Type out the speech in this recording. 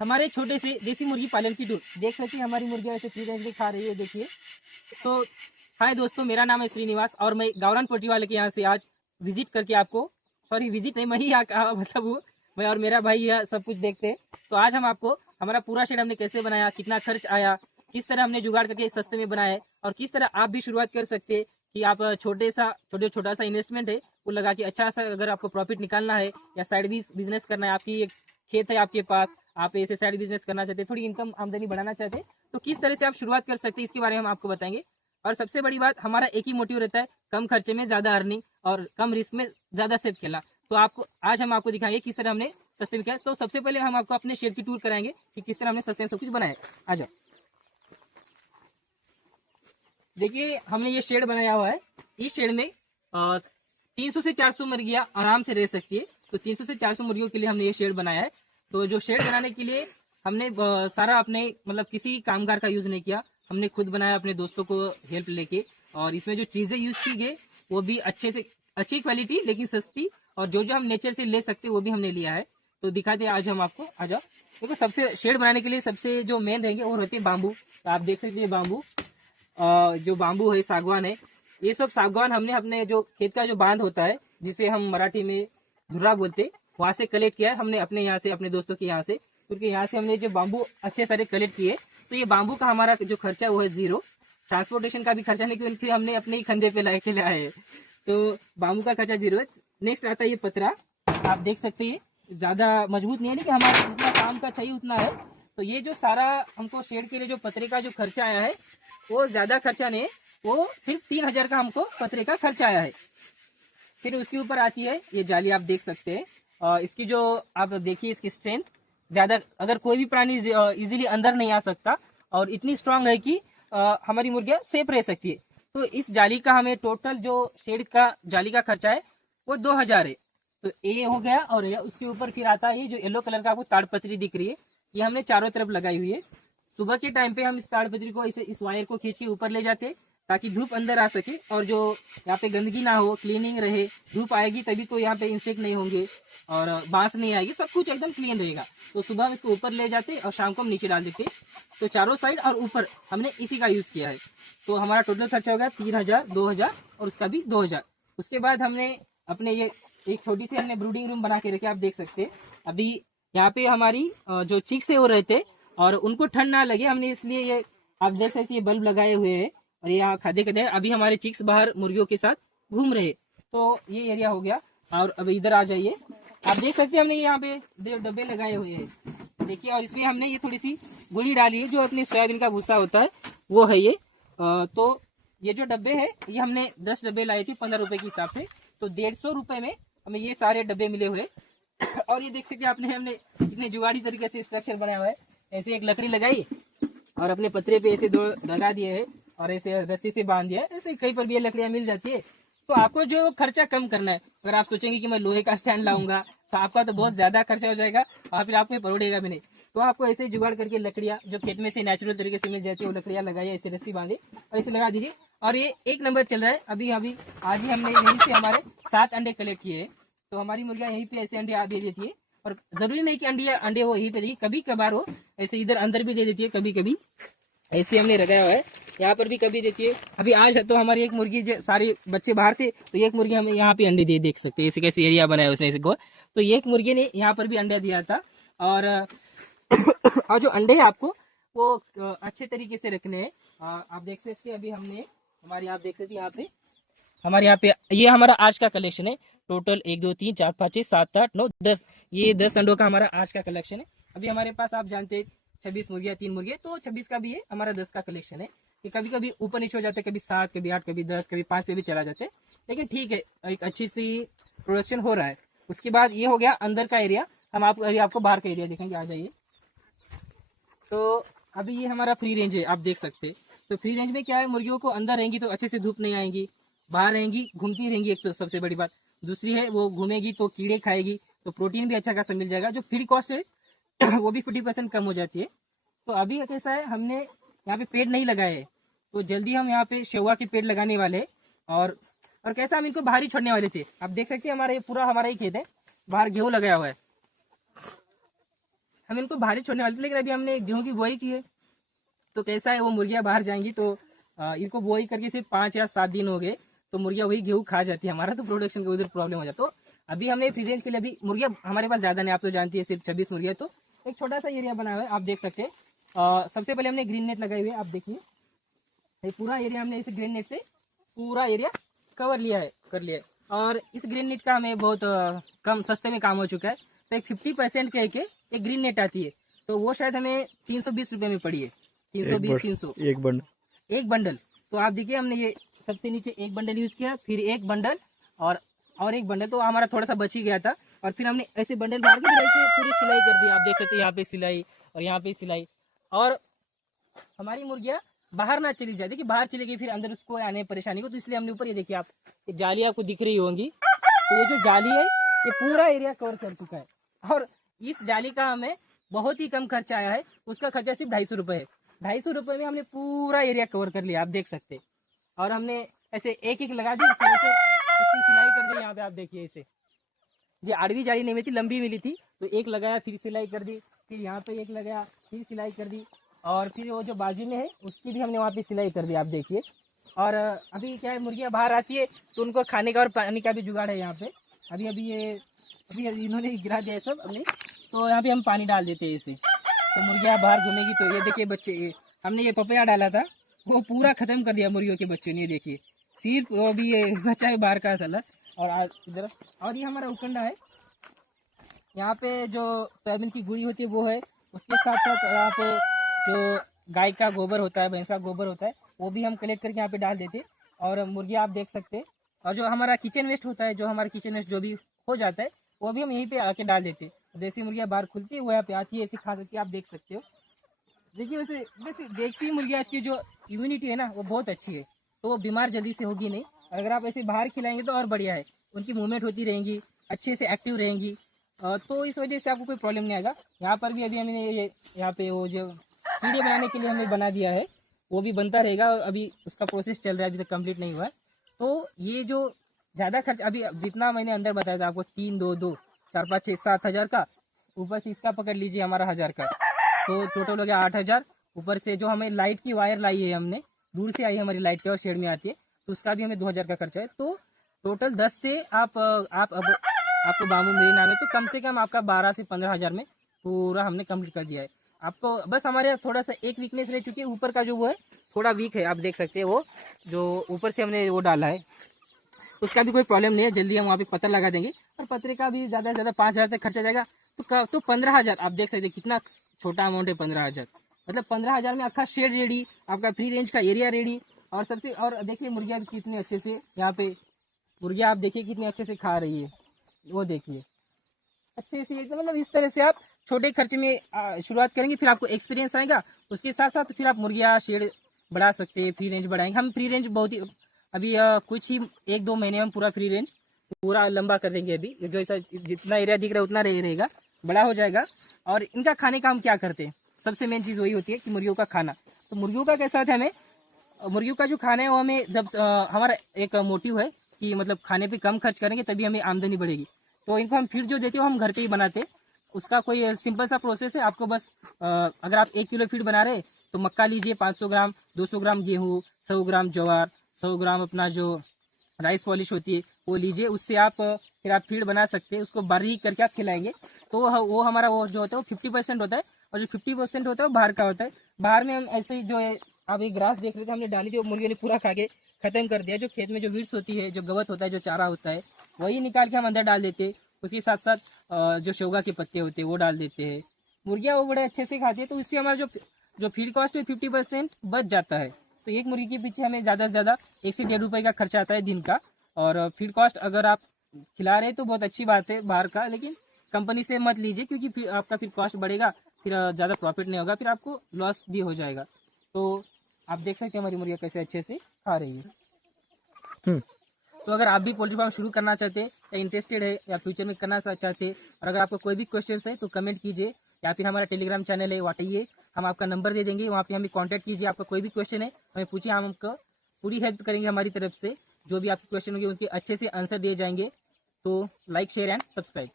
हमारे छोटे से देसी मुर्गी पालन की टूर। देख सकते हैं हमारी मुर्गियाँ ऐसे फ्री रेंज में खा रही है, देखिए। तो हाय दोस्तों, मेरा नाम है श्रीनिवास और मैं गावरान पोल्ट्री वाले के यहाँ से आज विजिट करके आपको, सॉरी विजिट नहीं, मैं ही मतलब वो मैं और मेरा भाई यह सब कुछ देखते हैं। तो आज हम आपको हमारा पूरा शेड हमने कैसे बनाया, कितना खर्च आया, किस तरह हमने जुगाड़ करके सस्ते में बनाया है और किस तरह आप भी शुरुआत कर सकते हैं कि आप छोटा सा इन्वेस्टमेंट है वो लगा के अच्छा सा अगर आपको प्रॉफिट निकालना है या साइड बिजनेस करना है, आपकी एक खेत है आपके पास, आप ऐसे साइड बिजनेस करना चाहते हैं, थोड़ी इनकम आमदनी बढ़ाना चाहते हैं, तो किस तरह से आप शुरुआत कर सकते हैं इसके बारे में हम आपको बताएंगे। और सबसे बड़ी बात, हमारा एक ही मोटिव रहता है, कम खर्चे में ज्यादा अर्निंग और कम रिस्क में ज्यादा सेव खेलना। तो आपको आज हम आपको दिखाएंगे किस तरह हमने सस्ते में किया। तो सबसे पहले हम आपको अपने शेड की टूर कराएंगे कि किस तरह हमने सस्ते में सब कुछ बनाया। आ जाओ, देखिए हमने ये शेड बनाया हुआ है। इस शेड में 300 से 400 मुर्गियां आराम से रह सकती है। तो 300 से 400 मुर्गियों के लिए हमने ये शेड बनाया है। तो जो शेड बनाने के लिए हमने सारा अपने मतलब किसी कामगार का यूज नहीं किया, हमने खुद बनाया अपने दोस्तों को हेल्प लेके। और इसमें जो चीजें यूज की गई वो भी अच्छी क्वालिटी लेकिन सस्ती, और जो जो हम नेचर से ले सकते वो भी हमने लिया है। तो दिखाते हैं आज हम आपको। आ जाओ, देखो सबसे शेड बनाने के लिए सबसे जो मेन रहेंगे वो रहते हैं बाम्बू। तो आप देख सकते हैं बाम्बू, जो बाम्बू है, सागवान है, ये सब सागवान हमने अपने जो खेत का जो बांध होता है जिसे हम मराठी में धुर्रा बोलते, वहां से कलेक्ट किया है हमने अपने यहाँ से, अपने दोस्तों के यहाँ से, क्योंकि यहाँ से हमने जो बाम्बू अच्छे सारे कलेक्ट किए। तो ये बाम्बू का हमारा जो खर्चा वो है जीरो, ट्रांसपोर्टेशन का भी खर्चा नहीं, क्योंकि हमने अपने ही कंधे पे लाए आए हैं। तो बाम्बू का खर्चा जीरो है। नेक्स्ट आता है ये पतरा। आप देख सकते हैं ज्यादा मजबूत नहीं है, लेकिन हमारा जितना काम का चाहिए उतना है। तो ये जो सारा हमको शेड के लिए जो पतरे का जो खर्चा आया है वो ज्यादा खर्चा नहीं है, वो सिर्फ 3000 का हमको पतरे का खर्चा आया है। फिर उसके ऊपर आती है ये जाली, आप देख सकते हैं। इसकी जो आप देखिए इसकी स्ट्रेंथ ज्यादा, अगर कोई भी प्राणी इजीली अंदर नहीं आ सकता और इतनी स्ट्रांग है कि हमारी मुर्गियां सेफ रह सकती है। तो इस जाली का हमें टोटल जो शेड का जाली का खर्चा है वो 2000 है। तो ये हो गया। और उसके ऊपर फिर आता है जो येलो कलर का आपको ताड़पत्री दिख रही है, ये हमने चारों तरफ लगाई हुई है। सुबह के टाइम पे हम इस ताड़पत्री को इस वायर को खींच के ऊपर ले जाते ताकि धूप अंदर आ सके और जो यहाँ पे गंदगी ना हो, क्लीनिंग रहे। धूप आएगी तभी तो यहाँ पे इंसेक्ट नहीं होंगे और बांस नहीं आएगी, सब कुछ एकदम क्लीन रहेगा। तो सुबह हम इसको ऊपर ले जाते और शाम को हम नीचे डाल देते। तो चारों साइड और ऊपर हमने इसी का यूज किया है। तो हमारा टोटल खर्चा हो गया 3000, 2000 और उसका भी 2000। उसके बाद हमने अपने ये एक छोटी सी हमने ब्रूडिंग रूम बना के रखे, आप देख सकते हैं। अभी यहाँ पे हमारी जो चिक्स है वो रहते और उनको ठंड ना लगे, हमने इसलिए ये आप देख सकते हैं बल्ब लगाए हुए हैं और यहाँ खादे खादे अभी हमारे चिक्स बाहर मुर्गियों के साथ घूम रहे। तो ये एरिया हो गया। और अब इधर आ जाइए, आप देख सकते हैं हमने यहाँ पे डब्बे लगाए हुए हैं, देखिए। और इसमें हमने ये थोड़ी सी गुड़ी डाली है, जो अपने सोयाबीन का भूसा होता है वो है ये। तो ये जो डब्बे है ये हमने 10 डब्बे लाए थे 15 रुपए के हिसाब से। तो 150 रुपए में हमें ये सारे डब्बे मिले हुए। और ये देख सकते हैं हमने इतने जुगाड़ी तरीके से स्ट्रक्चर बनाया हुआ है। ऐसे एक लकड़ी लगाई और अपने पतरे पे ऐसे 2 लगा दिए है और ऐसे रस्सी से बांध दिया है। ऐसे कहीं पर भी ये लकड़ियां मिल जाती है। तो आपको जो खर्चा कम करना है, अगर आप सोचेंगे कि मैं लोहे का स्टैंड लाऊंगा तो आपका तो बहुत ज्यादा खर्चा हो जाएगा और फिर आपको परोड़ेगा भी नहीं। तो आपको ऐसे ही जुगाड़ करके लकड़ियां जो खेत में से नेचुरल तरीके से मिल जाती है वो लकड़ियां लगाइए, ऐसे रस्सी बांधे और ऐसे लगा दीजिए। और ये 1 नंबर चल रहा है। अभी आज ही हमने यहीं से हमारे 7 अंडे कलेक्ट किए हैं। तो हमारी मुर्गियां यहीं पे ऐसे अंडे दे देती है। और जरूरी नहीं कि अंडे हो यहीं पे देगी, कभी कभार हो ऐसे इधर अंदर भी दे देती है, कभी कभी ऐसे हमने लगाया हुआ है, यहाँ पर भी कभी देती है। अभी आज है तो हमारी एक मुर्गी, सारे बच्चे बाहर थे तो एक मुर्गी हमें यहाँ पे अंडे देख सकते हैं। ऐसे कैसे एरिया बनाया उसने इसे को। तो एक मुर्गी ने यहाँ पर भी अंडा दिया था। और और जो अंडे है आपको वो अच्छे तरीके से रखने हैं। आप देख सकते हैं अभी हमने हमारे आप देख सकते हैं यहाँ पे हमारे यहाँ पे ये हमारा आज का कलेक्शन है। टोटल 1 2 3 4 5 6 7 8 9 10, ये 10 अंडों का हमारा आज का कलेक्शन है। अभी हमारे पास आप जानते हैं 26 मुर्गियां 3 मुर्गे, तो 26 का भी है, हमारा 10 का कलेक्शन है। कि कभी कभी ऊपर नीचे हो जाते हैं, कभी 7 कभी 8 कभी 10 कभी 5 पे भी चला जाते हैं, लेकिन ठीक है, एक अच्छी सी प्रोडक्शन हो रहा है। उसके बाद ये हो गया अंदर का एरिया। हम आपको बाहर का एरिया दिखेंगे, आ जाइए। तो अभी ये हमारा फ्री रेंज है, आप देख सकते हैं। तो फ्री रेंज में क्या है, मुर्गियों को अंदर रहेंगी तो अच्छे से धूप नहीं आएंगी, बाहर रहेंगी घूमती रहेंगी, एक तो सबसे बड़ी बात। दूसरी है वो घूमेगी तो कीड़े खाएगी, तो प्रोटीन भी अच्छा खासा मिल जाएगा। जो फीड कॉस्ट है वो भी 50% कम हो जाती है। तो अभी कैसा है, हमने यहाँ पे पेड़ नहीं लगाए है, तो जल्दी हम यहाँ पे शेवा के पेड़ लगाने वाले हैं। और कैसा हम इनको बाहर ही छोड़ने वाले थे। आप देख सकते हैं हमारा ये पूरा हमारा ही खेत है, बाहर गेहूँ लगाया हुआ है। हम इनको बाहर ही छोड़ने वाले थे, लेकिन अभी हमने गेहूँ की बुआई की है, तो कैसा है वो मुर्गियाँ बाहर जाएंगी तो इनको बुआई करके सिर्फ 5 या 7 दिन हो गए, तो मुर्गियाँ वही गेहूँ खा जाती है, हमारा तो प्रोडक्शन का उधर प्रॉब्लम हो जाता है। तो अभी हमने फ्री रेंज के लिए अभी मुर्गियाँ हमारे पास ज़्यादा नहीं, आप तो जानती है सिर्फ 26 मुर्गियाँ, तो एक छोटा सा एरिया बना हुआ है, आप देख सकते हैं। सबसे पहले हमने ग्रीन नेट लगाई हुई है, आप देखिए ये पूरा एरिया हमने इस ग्रीन नेट से पूरा एरिया कर लिया है। और इस ग्रीन नेट का हमें बहुत कम सस्ते में काम हो चुका है। तो एक 50% कह के एक ग्रीन नेट आती है, तो वो शायद हमें 320 रुपये में पड़ी है, 320-300 एक बंडल। तो आप देखिए हमने ये सबसे नीचे एक बंडल यूज किया, फिर एक बंडल और एक बंडल, तो हमारा थोड़ा सा बच ही गया था। और फिर हमने ऐसे बंडल मार के ऐसे पूरी सिलाई कर दी, आप देख सकते हैं यहाँ पे सिलाई और यहाँ पे सिलाई। और हमारी मुर्गियाँ बाहर ना चली जाए, देखिए बाहर चली गई फिर अंदर उसको आने में परेशानी हो, तो इसलिए हमने ऊपर ये देखिए आप ये जाली आपको दिख रही होंगी, तो ये जो जाली है ये पूरा एरिया कवर कर चुका है। और इस जाली का हमें बहुत ही कम खर्चा आया है, उसका खर्चा सिर्फ 250 रुपये है। 250 रुपये में हमने पूरा एरिया कवर कर लिया, आप देख सकते हैं। और हमने ऐसे एक एक लगा दी, फिर ऐसे उसकी सिलाई कर दी, यहाँ पे आप देखिए इसे ये आड़वी जाली नहीं मिली थी, लंबी मिली थी, तो एक लगाया फिर सिलाई कर दी, फिर यहाँ पे एक लगाया फिर सिलाई कर दी, और फिर वो जो बाजू में है उसकी भी हमने वहाँ पे सिलाई कर दी, आप देखिए। और अभी क्या है मुर्गियाँ बाहर आती है तो उनको खाने का और पानी का भी जुगाड़ है यहाँ पे। अभी इन्होंने गिरा दिया है सब हमने, तो यहाँ पे हम पानी डाल देते हैं इसे, तो मुर्गियाँ बाहर घूमेगी। तो ये देखिए बच्चे, हमने ये पपैया डाला था वो पूरा खत्म कर दिया मुर्गियों के बच्चों ने, ये देखिए सिर्फ वो भी ये बच्चा है बाहर का साला। और इधर और ये हमारा उकंडा है, यहाँ पे जो सोयाबीन की गुड़ी होती है वो है, उसके साथ साथ यहाँ पे जो गाय का गोबर होता है, भैंस का गोबर होता है, वो भी हम कलेक्ट करके यहाँ पे डाल देते। और मुर्गियाँ आप देख सकते हैं, और जो हमारा किचन वेस्ट होता है, जो हमारा किचन वेस्ट जो भी हो जाता है वो भी हम यहीं पे आके डाल देते। देसी मुर्गियाँ बाहर खुलती है, वो यहाँ पे आती है, ऐसे खा सकती है, आप देख सकते हो। देखिए वैसे देसी मुर्गियाँ की जो इम्यूनिटी है ना वो बहुत अच्छी है, तो वो बीमार जल्दी से होगी नहीं। अगर आप ऐसे बाहर खिलाएंगे तो और बढ़िया है, उनकी मूवमेंट होती रहेंगी, अच्छे से एक्टिव रहेंगी, तो इस वजह से आपको कोई प्रॉब्लम नहीं आएगा। यहाँ पर भी अभी हमने ये यहाँ पे वो जो कीड़े बनाने के लिए हमने बना दिया है, वो भी बनता रहेगा, अभी उसका प्रोसेस चल रहा है, अभी तक कंप्लीट नहीं हुआ है। तो ये जो ज़्यादा खर्च अभी जितना मैंने अंदर बताया था आपको 3, 2, 2, 4, 5, 6, 7 हज़ार का, ऊपर से इसका पकड़ लीजिए हमारा 1000 का, तो टोटल हो गया 8000। ऊपर से जो हमें लाइट की वायर लाई है, हमने दूर से आई है हमारी लाइट की और शेड में आती है, तो उसका भी हमें 2000 का खर्चा है। तो टोटल 10 से आप अब आपको बाम्बू मेरी नाम है, तो कम से कम आपका 12 से 15 हज़ार में पूरा हमने कंप्लीट कर दिया है। आपको बस हमारे थोड़ा सा एक वीकनेस रह चुकी है, ऊपर का जो वो है थोड़ा वीक है, आप देख सकते हैं, वो जो ऊपर से हमने वो डाला है उसका भी कोई प्रॉब्लम नहीं है, जल्दी हम वहाँ पे पत्थर लगा देंगे। और पत्थर का भी ज़्यादा से ज़्यादा 5000 तक खर्चा जाएगा, तो 15 हज़ार आप देख सकते हैं कितना छोटा अमाउंट है। 15 हज़ार मतलब 15 हज़ार में आपका शेड रेडी, आपका फ्री रेंज का एरिया रेडी। और देखिए मुर्गियाँ भी कितने अच्छे से यहाँ पे मुर्गियाँ आप देखिए कितने अच्छे से खा रही है, वो देखिए अच्छे से एकदम। मतलब इस तरह से आप छोटे खर्चे में शुरुआत करेंगे, फिर आपको एक्सपीरियंस आएगा, उसके साथ साथ फिर आप मुर्गियाँ शेड बढ़ा सकते हैं, फ्री रेंज बढ़ाएंगे। हम फ्री रेंज बहुत ही अभी कुछ ही 1-2 महीने में पूरा फ्री रेंज पूरा लंबा कर देंगे। अभी जो ऐसा जितना एरिया दिख रहा है उतना रहेगा, बड़ा हो जाएगा। और इनका खाने का हम क्या करते हैं, सबसे मेन चीज़ वही होती है कि मुर्गियों का खाना। तो मुर्गियों का कैसा है, हमें मुर्गियों का जो खाना है वो हमें जब हमारा एक मोटिव है कि मतलब खाने पे कम खर्च करेंगे तभी हमें आमदनी बढ़ेगी। तो इनको हम फीड जो देते हो हम घर पे ही बनाते। उसका कोई सिंपल सा प्रोसेस है, आपको बस अगर आप 1 किलो फीड बना रहे तो मक्का लीजिए 500 ग्राम, 200 ग्राम गेहूँ, 100 ग्राम ज्वार, 100 ग्राम अपना जो राइस पॉलिश होती है वो लीजिए, उससे आप फिर आप फीड बना सकते हैं। उसको बारीक करके आप खिलाएंगे तो वो हमारा वो जो होता है वो 50% होता है, और जो 50% होता है वो बाहर का होता है। बाहर में हम ऐसे ही जो है आप एक ग्रास देख रहे थे हमने डाली थी, वो मुर्गियों ने पूरा खा के खत्म कर दिया। जो खेत में जो वीड्स होती है, जो गवत होता है, जो चारा होता है, वही निकाल के हम अंदर डाल देते हैं। उसके साथ साथ जो शौगा के पत्ते होते हैं वो डाल देते हैं। मुर्गियाँ वो बड़े अच्छे से खाती है, तो इससे हमारा जो फीड कॉस्ट है 50% बच जाता है। तो एक मुर्गी के पीछे हमें ज़्यादा से ज़्यादा 1 से 1.5 रुपये का खर्चा आता है दिन का। और फीड कॉस्ट अगर आप खिला रहे हैं तो बहुत अच्छी बात है बाहर का, लेकिन कंपनी से मत लीजिए क्योंकि फिर आपका फिर कॉस्ट बढ़ेगा, फिर ज़्यादा प्रॉफिट नहीं होगा, फिर आपको लॉस भी हो जाएगा। तो आप देख सकते हैं हमारी मुर्गियाँ कैसे अच्छे से खा रही है। तो अगर आप भी पोल्ट्री फार्म शुरू करना चाहते हैं या इंटरेस्टेड है या फ्यूचर में करना चाहते हैं, और अगर आपको कोई भी क्वेश्चन है तो कमेंट कीजिए, या फिर हमारा टेलीग्राम चैनल है वाटाइए, हम आपका नंबर दे देंगे, वहाँ पे हमें कांटेक्ट कीजिए। आपका कोई भी क्वेश्चन है हमें पूछिए, हम आपको पूरी हेल्प करेंगे हमारी तरफ से। जो भी आपके क्वेश्चन होंगे उनके अच्छे से आंसर दिए जाएंगे। तो लाइक, शेयर एंड सब्सक्राइब।